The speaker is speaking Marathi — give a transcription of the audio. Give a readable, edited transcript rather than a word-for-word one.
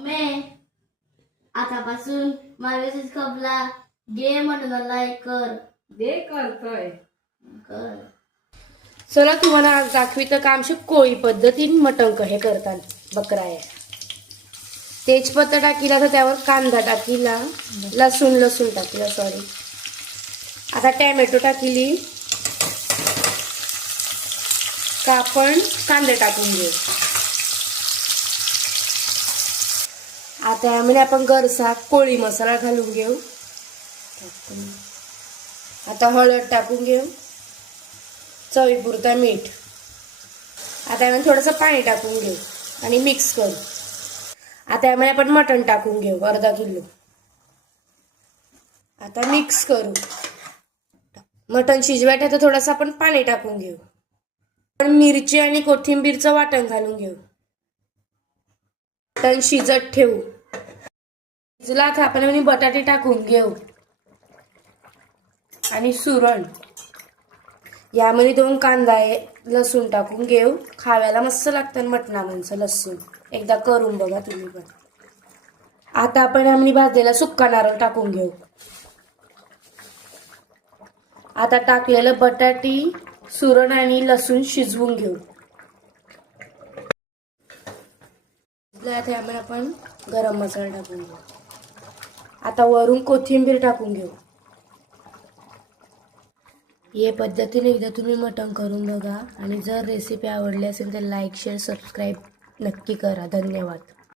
मैं आतापासून मार्गशीर्ष कपला घे म्हणून लाईक कर दे करतोय. कर. चला तुम्हाला आज दाखवितं का आमची कोळी पद्धतीन मटण कसे करतात बकरा आहे. तेजपत्ता टाकीला तर त्यावर कांदा टाकीला, लसूण टाकीला सॉरी. आता टॅमॅटो टाकीली का आपण कांदे टाकून घेऊ. आता यामध्ये आपण गरसा कोळी मसाला घालून घेऊ. आता हळद टाकून घेऊ, चवीपुरता मीठ. आता यामध्ये थोडंसं पाणी टाकून घेऊ आणि मिक्स करू. आता यामध्ये आपण मटण टाकून घेऊ अर्धा किलो. आता मिक्स करू. मटण शिजवायला तर थोडंसं आपण पाणी टाकून घेऊ. आपण मिरची आणि कोथिंबीरचं वाटण घालून घेऊ. मटण शिजत ठेवू. शिजला का आपण बटाटे टाकून घेऊ आणि सुरण. यामध्ये 2 कांदा आहे, लसूण टाकून घेऊ. खाव्याला मस्त लागतं मटणाचं लसूण. एकदा करून बघा तुम्ही पण. आता आपण यामध्ये भाजलेला सुक्का नारळ टाकून घेऊ. आता टाकलेलं बटाटी, सुरण आणि लसूण शिजवून घेऊ. यामध्ये आपण गरम मसाला टाकून घेऊ. आता वरून कोथिंबीर टाकून घेऊ. या पद्धतीने एकदा तुम्ही मटण करून बघा आणि जर रेसिपी आवडली असेल तर लाईक शेअर सबस्क्राईब नक्की करा. धन्यवाद.